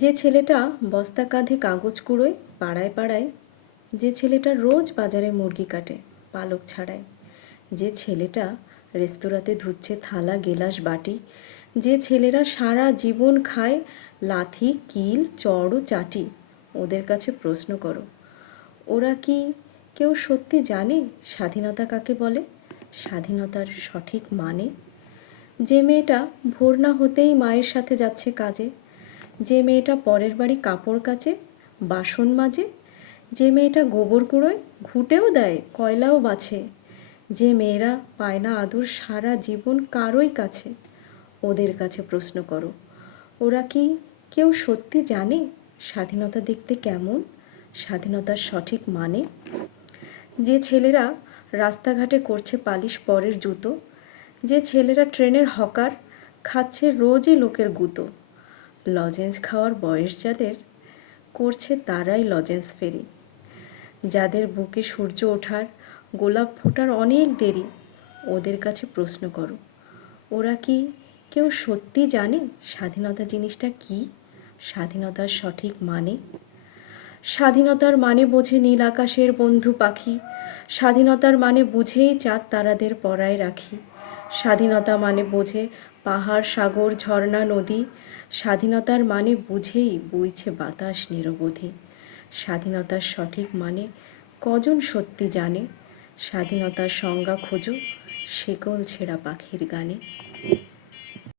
যে ছেলেটা বস্তা কাঁধে কাগজ কুড়োয় পাড়ায় পাড়ায়, যে ছেলেটা রোজ বাজারে মুরগি কাটে পালক ছাড়ায়, যে ছেলেটা রেস্তোরাঁতে ধুচ্ছে থালা গেলাস বাটি, যে ছেলেরা সারা জীবন খায় লাথি কিল চড় ও চাটি, ওদের কাছে প্রশ্ন করো, ওরা কি কেউ সত্যি জানে স্বাধীনতা কাকে বলে, স্বাধীনতার সঠিক মানে? যে মেয়েটা ভোর না হতেই মায়ের সাথে যাচ্ছে কাজে, যে মেয়েটা পরের বাড়ি কাপড় কাচে বাসন মাজে, যে মেয়েটা গোবর কুড়োয় ঘুঁটেও দেয় কয়লাও বাছে, যে মেয়েরা পায় না আদর সারা জীবন কারোই কাছে, ওদের কাছে প্রশ্ন করো, ওরা কি কেউ সত্যি জানে স্বাধীনতা দেখতে কেমন, স্বাধীনতার সঠিক মানে? যে ছেলেরা রাস্তাঘাটে করছে পালিশ পরের জুতো, যে ছেলেরা ট্রেনের হকার খাচ্ছে রোজই লোকের গুঁতো, লজেন্স খাওয়ার বয়স যাদের করছে তারাই লজেন্স ফেরি, যাদের বুকে সূর্য ওঠার গোলাপ ফোটার অনেক দেরি, ওদের কাছে প্রশ্ন করো, ওরা কি কেউ সত্যি জানে স্বাধীনতা জিনিসটা কি, স্বাধীনতার সঠিক মানে? স্বাধীনতার মানে বোঝে নীল আকাশের বন্ধু পাখি, স্বাধীনতার মানে বুঝেই চাঁদ তারাদের পরায় রাখি, স্বাধীনতা মানে বোঝে পাহাড় সাগর ঝর্ণা নদী, স্বাধীনতার মানে বুঝেই বইছে বাতাস নিরবধি, স্বাধীনতার সঠিক মানে কজন সত্যি জানে, স্বাধীনতার সংজ্ঞা খোঁজো শেকল ছেঁড়া পাখির গানে।